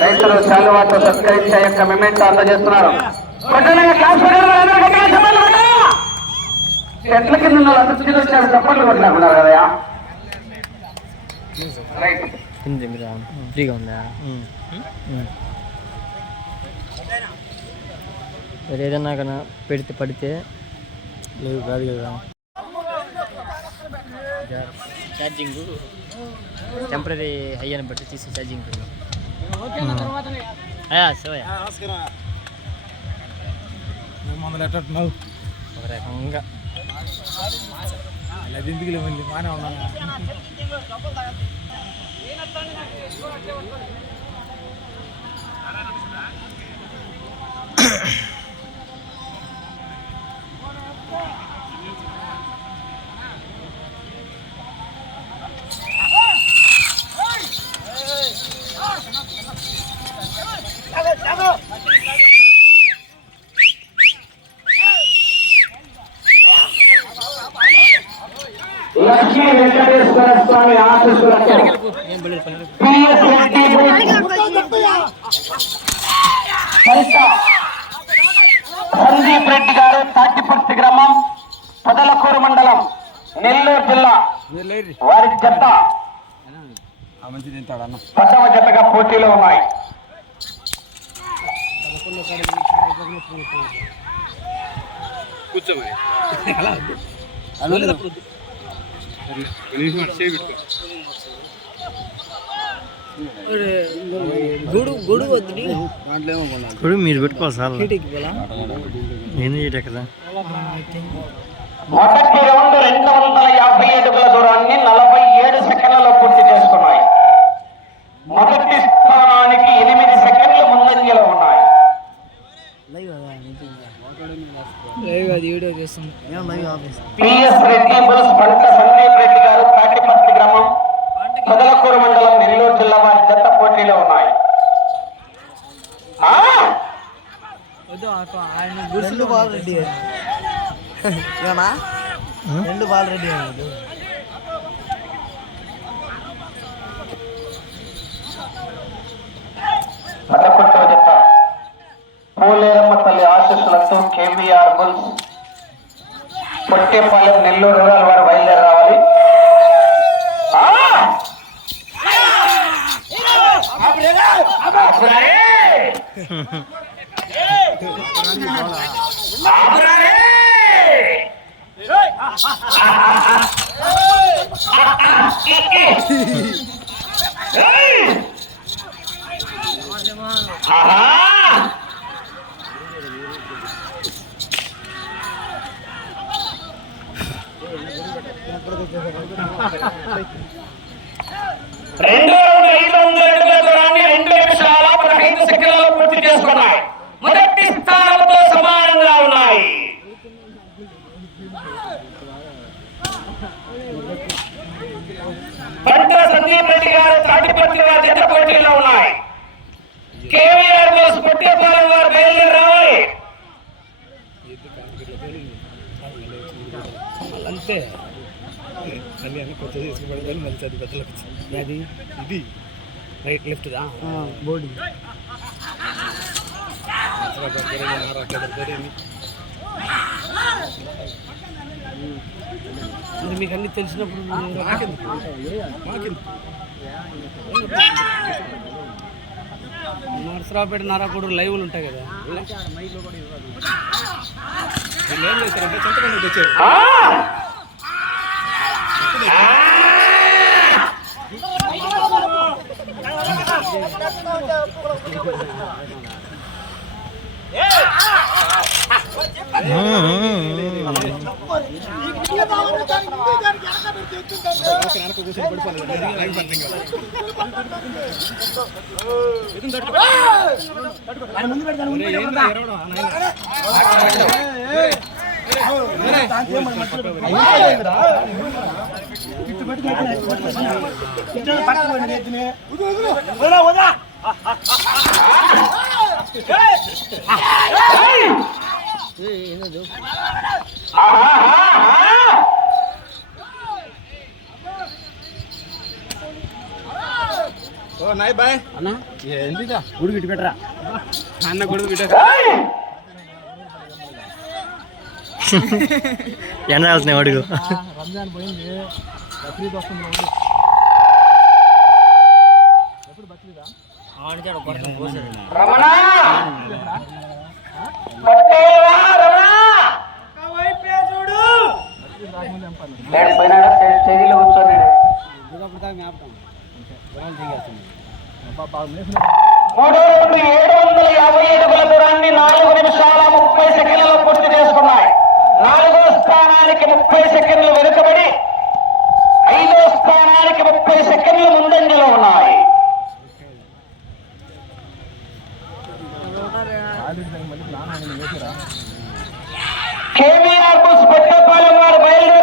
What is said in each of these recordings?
రైతులు శాలువాతో సత్కరించే యొక్క మెమెంటో అందజేస్తున్నారు. చెట్ల కింద ఉన్న వాళ్ళు అంత వచ్చారు చప్పట్లు కొట్టలేకున్నారు కదా మీద ఫ్రీగా ఉందా? ఏదన్నా కన్నా పెడితే పడితే లేదు కాదు కదా. ఛార్జింగ్ టెంపరీ హై అని బట్టి తీసి ఛార్జింగ్ ఎట్టున్నావు ఒక రకంగా. అలా ఎందుకులే మళ్ళీ? బాగానే ఉన్నాను. లక్ష్మీ స్వామి సందీప్ రెడ్డి గారు తాటిపర్తి గ్రామం పొదలకూరు మండలం నెల్లూరు జిల్లా వారి జత మంచిది తింటాడు అన్న ప్రథమ ఇప్పుడు మీరు పెట్టుకోవాలి సార్. నేను చేయటం కదా మొదటి రౌండ్ రెండు వందల యాభై అడుగుల దూరాన్ని నలభై ఏడు సెకండ్లలో పూర్తి చేసుకున్నాయి మొదటి స్థానానికి ఎనిమిది సెకండ్లు ముందంజలో ఉన్నాయి పిఎస్ రెడ్డి బుల్స్ పంట సందీప్ రెడ్డి గారు తాటిపర్తి గ్రామం మొదలకూరు మండలం నెల్లూరు జిల్లా వారి జత పోటీలో ఉన్నాయి ఆ! రెండు బాల్ రెడీ ఏమా రెండు బాల్ రెడీ అయ్యాడు పదకొండవ జత పూలేరమ్మ తల్లి ఆశీస్సులతో KVR bulls Pottepalem Nellore rural వారు బయలుదేరి రావాలి ఆ! రెండో రౌండ్ ఐదు వందల అడుగుల దూరాన్ని రెండు నిమిషాల పదహైదు సెకండ్లలో పూర్తి చేసుకున్నాయి మొదటి స్థానంతో సమానంగా ఉన్నాయి పంట సందీప్ రెడ్డి గారు తాటిపత్రి వారి జత పోటీలో ఉన్నాయి కేవీఆర్ బోస్ పొట్టేపాలెం వారు బయలుదేరి రావాలి. అంతే. అన్ని కొత్త తీసుకుపడతాను మళ్ళీ అది పెద్దలకు అది. ఇది. Right left board. మీకు అన్ని తెలిసినప్పుడు నరసరావుపేట నారాకోడు లైవ్లు ఉంటాయి కదా. ఏం ఆ! என்ன ఓ నాయ్ బాయ్. అన్న? ఏంటిదా గుడి గిట్టి పెట్టరా? అన్న కొడుకు బిడ్డ ఏయ్! ఎండ వెళ్తున్నాయి అడుగు? రంజాన్ పోయింది. బక్రీద్ వస్తుంది రోజు. ఎప్పుడు బక్రీదా? రమణ! స్టేజీలో మూడో రౌండ్ ఏడు వందల యాభై అడుగుల దూరాన్ని నాలుగు నిమిషాల ముప్పై సెకండ్లలో పూర్తి చేసుకున్నాయి నాలుగో స్థానానికి ముప్పై సెకండ్లు వెనుకబడి ఐదో స్థానానికి ముప్పై సెకండ్లు ముందంజలో ఉన్నాయి కేవీఆర్ బస్ పెట్టపాలెం వారు బయలుదేరి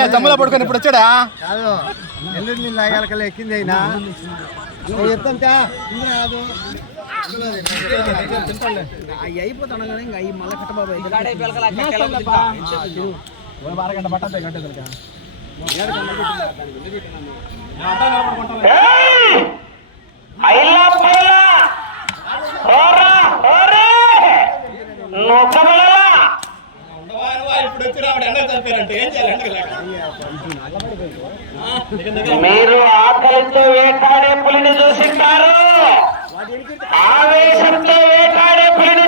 నిజమే జమ్ములో పడుకొని ఇప్పుడు వచ్చాడా? కాదు నెల్లూరు నీళ్ళు తాగాలకల్లా ఎక్కింది అయినా ఎత్తంతా. అవి అయిపోతాను కానీ ఇంకా అవి మళ్ళీ కట్టబాబు అరగంట పట్టద్దే కట్టేదలక ఏయ్! ఐలా పైలా! ఓరా, ఓరే! రావడం ఎండ ఏం చేయాలి? మీరు ఆకలితో వేటాడే పులిని చూసింటారు. ఆవేశంతో వేటాడే పులిని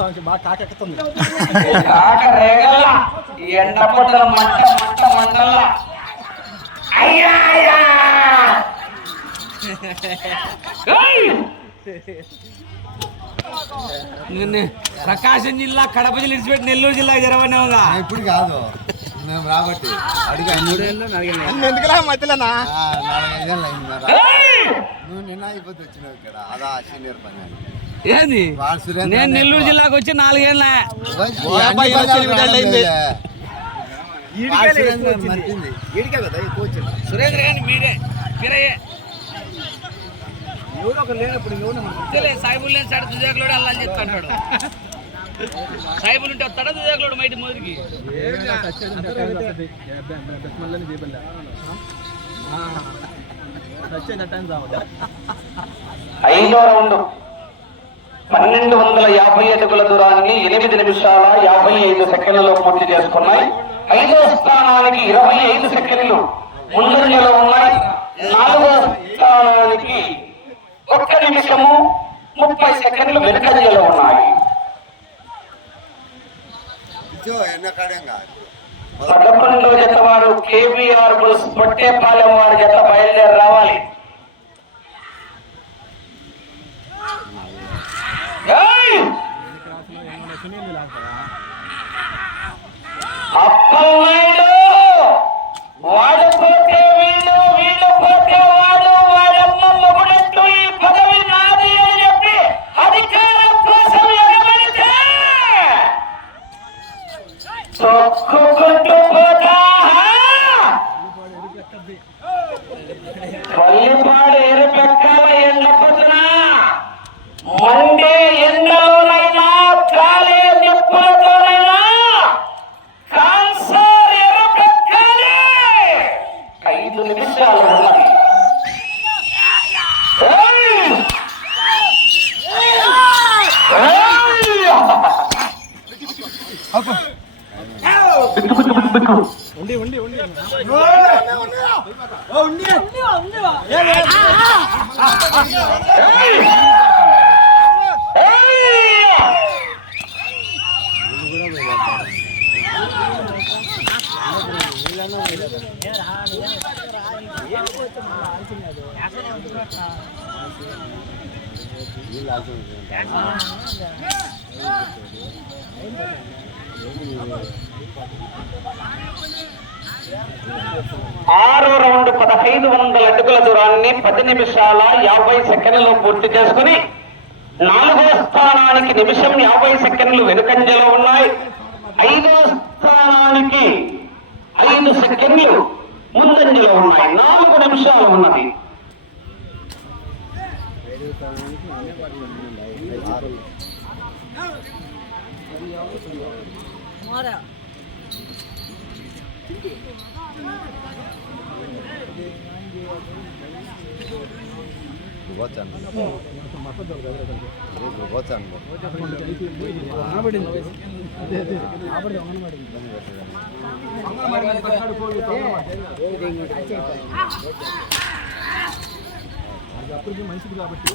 స్వామికి బాగా కాకెక్కుతుంది కాక రేగల్ల ఎండ పొట్టల మంట మంట అయ్యా అయ్యా! ప్రకాశం జిల్లా కడప జిల్లా ఇడిచిపెట్టి నెల్లూరు జిల్లా జరవన్నావుగా ఇప్పుడు కాదు. మేము రాబట్టి. అడిగి ఎందుకులా మధ్యలోనా! నువ్వు నిన్న అయిపోతే వచ్చినావు ఇక్కడ. అదా సీనియర్ పని ఏంది? నేను నెల్లూరు. జిల్లాకు వచ్చి నాలుగేళ్ళ. సురేంద్ర గారిని మీరే మీరయ్యే ఎవరో ఒకరు లేనప్పుడు ఎవరు సాయిబుల్ లేని సాడు దుజాకులోడు అల్లా చెప్తాడు సాయిబుల్ ఉంటే వస్తాడా దుజాకులోడు మైటి మొదటికి ఐదో రౌండ్. పన్నెండు వందల యాభై అడుగుల దూరాన్ని ఎనిమిది నిమిషాల యాభై ఐదు సెకండ్లలో పూర్తి చేసుకున్నాయి. ఐదో స్థానానికి ఇరవై ఐదు సెకండ్లు. ముందంజలో ఉన్నాయి నాలుగో స్థానానికి ఒక్క నిమిషము ముప్పై సెకండ్లు వెనుకంజలో ఉన్నాయి. పదకొండో జత వారు కేవీఆర్ బుల్స్ పొట్టేపాలెం వారి జత బయలుదేరి రావాలి. আল্লাহ ఉండి ఉండి ఉండి ఏయ్! ఆరో రౌండ్ పదహైదు వందల అడుగుల దూరాన్ని పది నిమిషాల యాభై సెకండ్లు పూర్తి చేసుకుని నాలుగో స్థానానికి నిమిషం యాభై సెకండ్లు వెనుకంజలో ఉన్న ఐదో స్థానానికి ఐదు సెకండ్లు ముందంజలో ఉన్నాయి నాలుగు నిమిషాలు ఉన్నది అప్పటికి మంచిది కాబట్టి